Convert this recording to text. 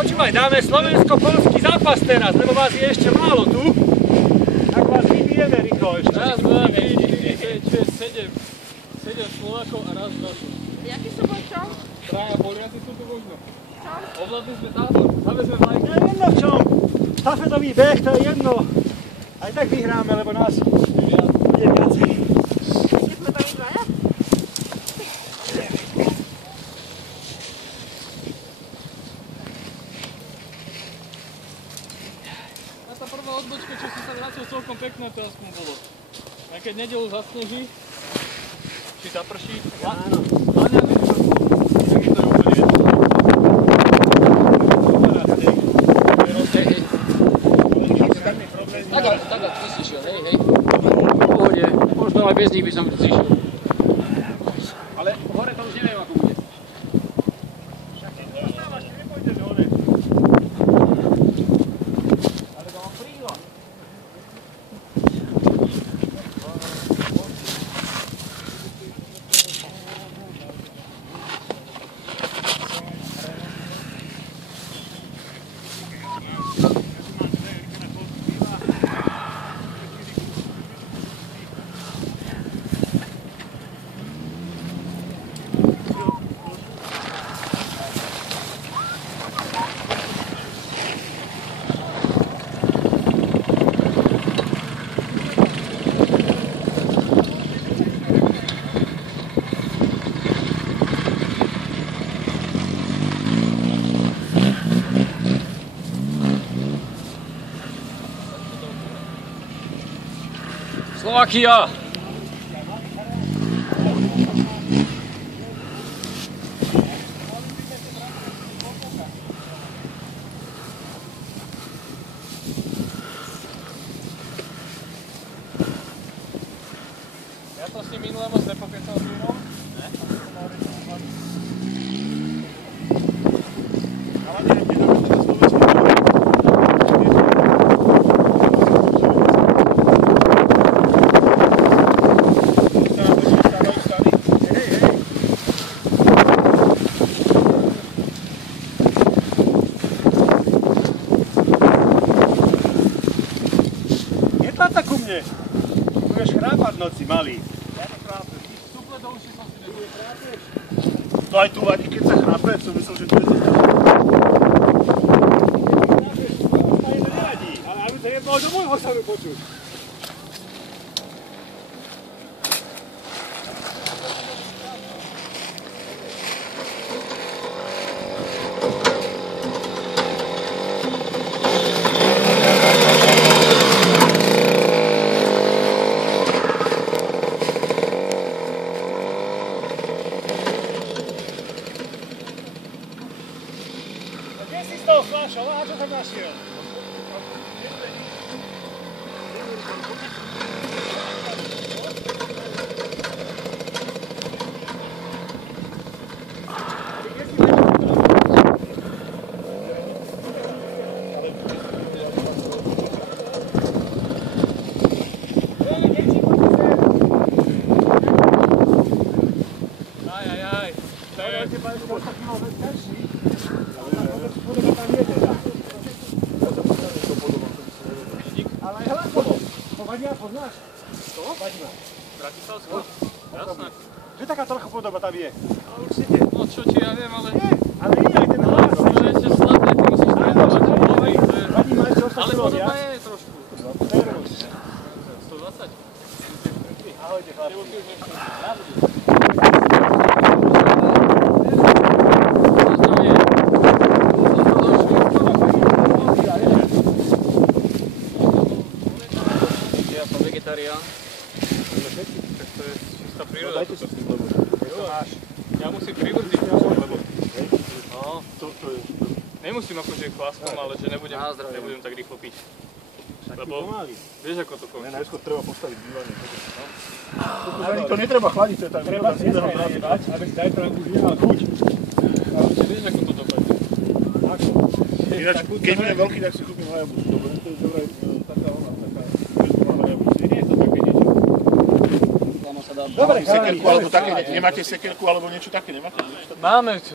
Počúvaj, dáme slovensko-poľský zápas teraz, lebo vás je ešte málo tu. Tak vás vybijeme rýchlo ešte. Raz, dva, 3, 4, 5, 6, 7. 7 Slovákov a raz, dva. Jaký sú boli čo? Traja Poliaci sú tu možno. Čo? Ovládli sme tábor, dáme sme vlajky. To je jedno v čom. Štafetový beh, to je jedno. Aj tak vyhráme, lebo nás je viacej. Keď sme tam dvaja? A tá prvá odbočka, čo som sa vrátil, celkom pekné, to aspoň bolo. A keď nedeľu zasneží, či zaprší, Áno. hlavne tak je to úplne jedno. Tak, ty si šiel, hej. V pohode, možno aj bez nich by som tu zišiel. Ale hore to už neviem, ako bude. Však keď ostávaš, ty nepôjdeš hore. Ale to mám prílo. Slovakia! Ja to s ním minulé moc nepokecal s Mírom. Ne? Ale neviem, kde dáme to Slovensko. Netlaca ku mne. Budeš chrápať v noci, malý. Ja to chrápem. Súple do uši som si nebude chrápeš. To aj tu vadí, keď sa chrápe, som myslel, že tu je to tak. Ale aby to nebolo do môjho sa mi počuť. Kde si z toho fľašol? A čo tam našiel? Aj. To je... Podoba tam je teda. Ale aj Hlasovo. To Vadia poznáš? To? Vadia. Bratislavsko? Jasné. Že taká trochu podoba tam je. No určite. No čo ti ja viem, ale... Nie, ale nie aj ten hlas. To je ešte slabé, ty musíš trénovať. Vadia má ešte Ale ostatnú podoba viac. je trošku. Servus. 120. Ahojte chlapi. Ja som vegetarián. Tak to je čistá príroda. Dajte si s tým dobu. Ja musím privrziť, lebo... No, to je... Nemusím akože kváskom, ale že nebudem tak rýchlo piť. Lebo vieš ako to končí. Najskôr treba postaviť bývanie. Ani to netreba chladiť, to je tak treba si dať, aby si zajtra už nemal chuť. Vieš ako to dopadne. Ináč, keď budem veľký, tak si kúpim Hayabusu. Dobre, to je dobrá taká Hayabusa. Nie je to také niečo. Lama sa dá... Dobre, Sekerku alebo také, nemáte sekerku alebo niečo také, nemáte? Máme.